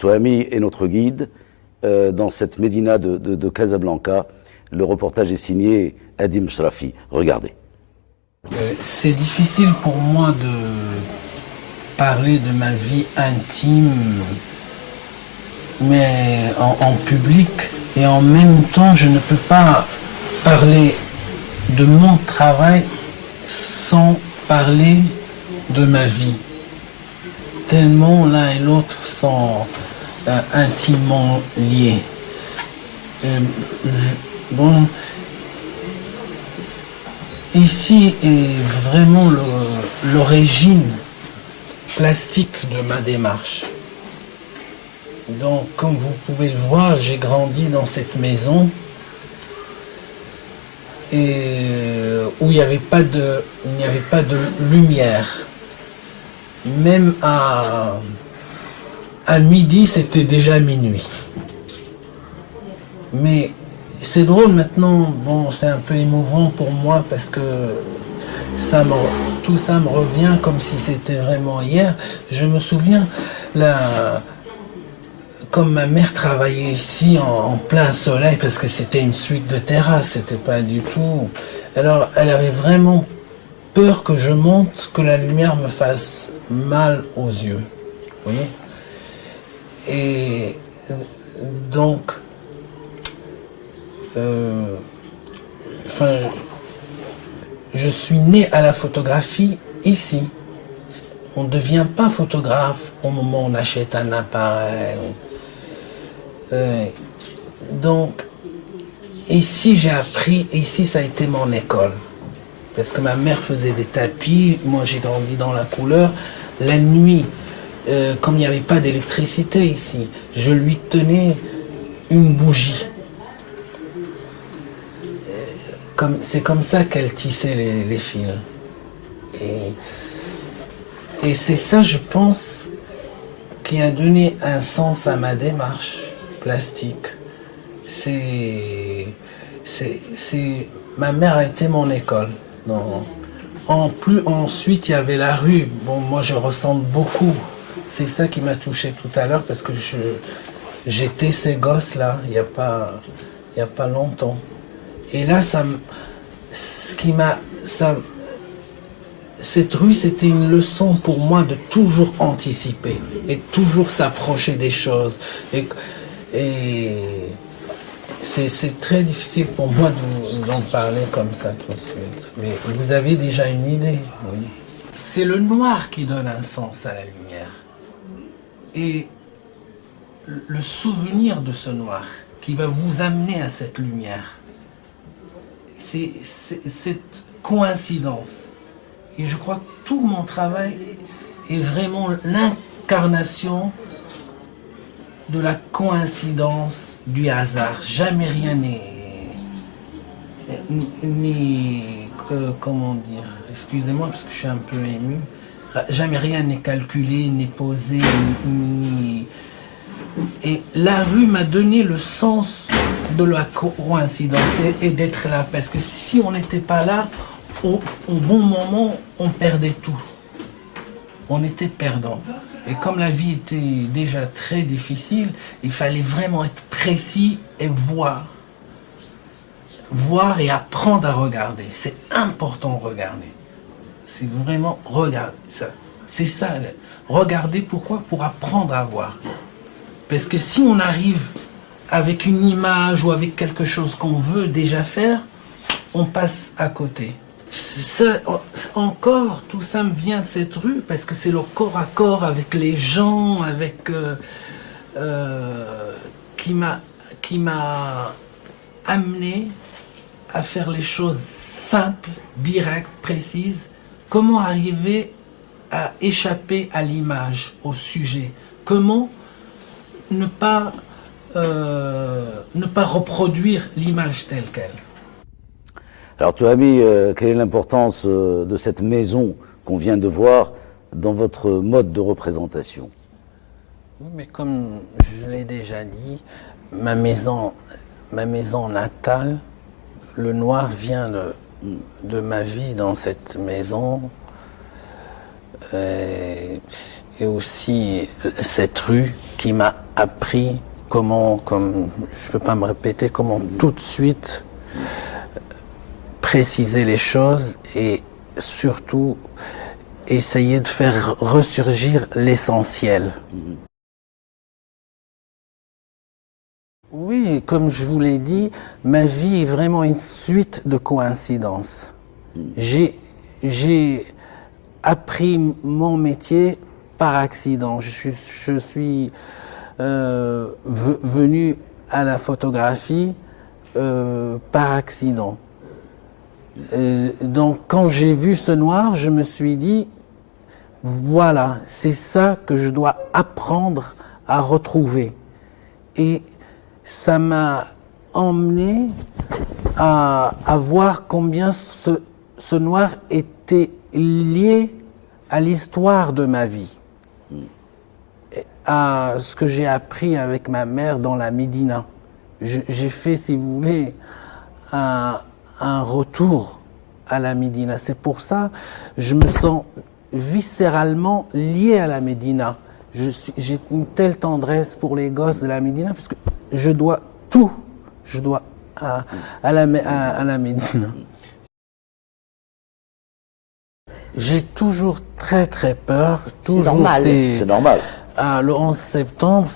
Touhami est notre guide dans cette médina de Casablanca. Le reportage est signé Adim Shrafi. Regardez. C'est difficile pour moi de parler de ma vie intime, mais en public, et en même temps je ne peux pas parler de mon travail sans parler de ma vie. Tellement l'un et l'autre sont intimement liés. Bon, ici est vraiment l'origine plastique de ma démarche. Donc, comme vous pouvez le voir, j'ai grandi dans cette maison et où il n'y avait pas de lumière. Même à midi, c'était déjà minuit. Mais c'est drôle maintenant, bon, c'est un peu émouvant pour moi parce que tout ça me revient comme si c'était vraiment hier. Je me souviens, comme ma mère travaillait ici en plein soleil, parce que c'était une suite de terrasse, c'était pas du tout. Alors, elle avait vraiment peur que je monte, que la lumière me fasse mal aux yeux. Vous voyez ? Et donc, je suis né à la photographie ici. On ne devient pas photographe au moment où on achète un appareil. Donc, ici j'ai appris, ici ça a été mon école. Parce que ma mère faisait des tapis, moi j'ai grandi dans la couleur. La nuit, comme il n'y avait pas d'électricité ici, je lui tenais une bougie. C'est comme ça qu'elle tissait les fils. Et c'est ça, je pense, qui a donné un sens à ma démarche plastique. Ma mère a été mon école. Ensuite, il y avait la rue. Bon, moi, je ressemble beaucoup. C'est ça qui m'a touché tout à l'heure parce que j'étais ces gosses-là il y a pas longtemps. Et là, cette rue, c'était une leçon pour moi de toujours anticiper et toujours s'approcher des choses. Et c'est très difficile pour moi de vous en parler comme ça tout de suite. Mais vous avez déjà une idée, oui. C'est le noir qui donne un sens à la lumière. Et le souvenir de ce noir qui va vous amener à cette lumière. C'est cette coïncidence. Et je crois que tout mon travail est vraiment l'incarnation de la coïncidence du hasard. Jamais rien comment dire, excusez-moi parce que je suis un peu ému, jamais rien n'est calculé, n'est posé, Et la rue m'a donné le sens de la coïncidence et d'être là. Parce que si on n'était pas là, au bon moment, on perdait tout. On était perdant. Et comme la vie était déjà très difficile, il fallait vraiment être précis et voir. Voir et apprendre à regarder. C'est important de regarder. C'est vraiment regarder. C'est ça. Regarder pourquoi ? Pour apprendre à voir. Parce que si on arrive avec une image ou avec quelque chose qu'on veut déjà faire, on passe à côté. Encore, tout ça me vient de cette rue parce que c'est le corps à corps avec les gens, qui m'a amené à faire les choses simples, directes, précises. Comment arriver à échapper à l'image, au sujet ? Comment ne pas reproduire l'image telle qu'elle. Alors Touhami, quelle est l'importance de cette maison qu'on vient de voir dans votre mode de représentation ? Oui, mais comme je l'ai déjà dit, ma maison natale, le noir vient de ma vie dans cette maison. et aussi cette rue qui m'a appris comment, comme je veux pas me répéter, comment tout de suite préciser les choses et surtout essayer de faire ressurgir l'essentiel. Oui, comme je vous l'ai dit, ma vie est vraiment une suite de coïncidences. J'ai appris mon métier par accident. Je suis venu à la photographie par accident. Donc quand j'ai vu ce noir, je me suis dit, voilà, c'est ça que je dois apprendre à retrouver. Et ça m'a emmené à voir combien ce noir était lié à l'histoire de ma vie, à ce que j'ai appris avec ma mère dans la Médina. J'ai fait, si vous voulez, un retour à la Médina. C'est pour ça que je me sens viscéralement lié à la Médina. J'ai une telle tendresse pour les gosses de la Médina, parce que je dois tout, à la Médina. J'ai toujours très très peur. C'est normal. C'est normal. Le 11 septembre,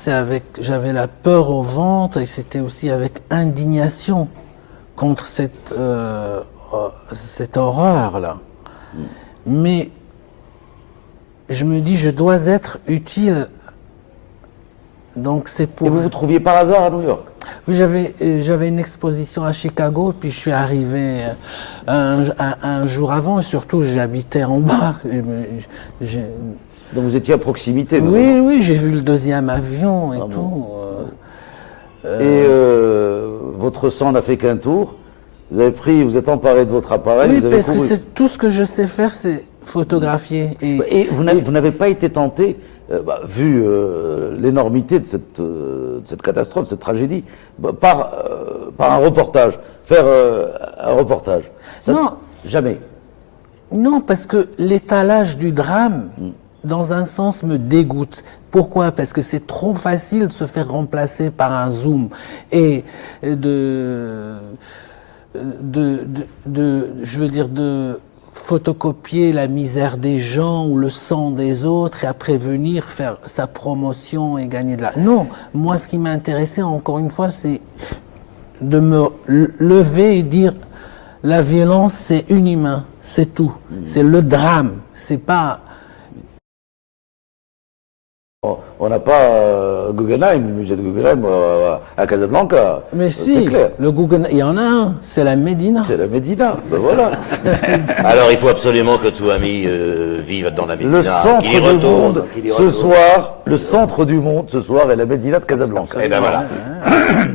j'avais la peur au ventre et c'était aussi avec indignation contre cette horreur-là. Mais je me dis, je dois être utile. Donc c'est pour... Et vous vous trouviez par hasard à New York? Oui, j'avais une exposition à Chicago, puis je suis arrivé un jour avant, et surtout j'habitais en bas. Donc vous étiez à proximité? Oui, j'ai vu le deuxième avion et tout. Bon. Votre sang n'a fait qu'un tour. Vous êtes emparé de votre appareil. Oui, vous avez parce couru. que tout ce que je sais faire, c'est photographier. Et vous n'avez pas été tenté, vu l'énormité de cette catastrophe, cette tragédie, par un reportage, faire un reportage? Non. Jamais. Non, parce que l'étalage du drame, dans un sens, me dégoûte. Pourquoi? Parce que c'est trop facile de se faire remplacer par un zoom et de photocopier la misère des gens ou le sang des autres et après venir faire sa promotion et gagner de l'argent. Non, moi ce qui m'a intéressé encore une fois, c'est de me lever et dire la violence c'est inhumain, c'est tout. C'est le drame, c'est pas... On n'a pas Guggenheim, le musée de Guggenheim à Casablanca. Mais c'est si, clair. le Guggenheim, il y en a un, c'est la Médina. C'est la Médina, ben voilà. Alors il faut absolument que Touhami vive dans la Médina. Le centre qu'il y du retourne, monde qu'il y ce retourne. soir, le centre du monde ce soir est la Médina de Casablanca. Et ben voilà.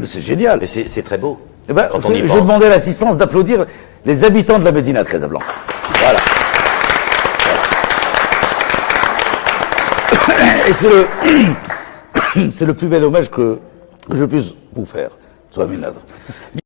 C'est génial. Mais c'est très beau. Eh ben, quand on y je pense. demandais l'assistance d'applaudir les habitants de la Médina de Casablanca. Voilà. Et c'est le plus bel hommage que je puisse vous faire, Touhami Nadr. Bien.